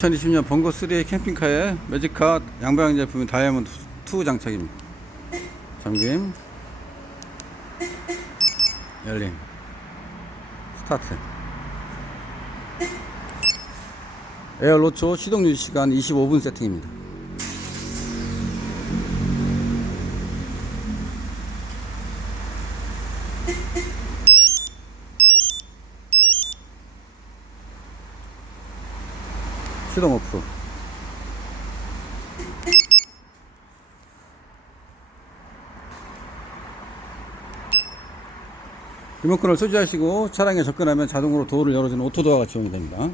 2020년 번거3의 캠핑카의 매직카 양방향 제품인 다이아몬드 2 장착입니다. 잠김, 열림, 스타트. 에어 로초 시동 유지 시간 25분 세팅입니다. 시동 오프. 리모컨을 소지하시고 차량에 접근하면 자동으로 도어를 열어주는 오토도어가 지원이 됩니다.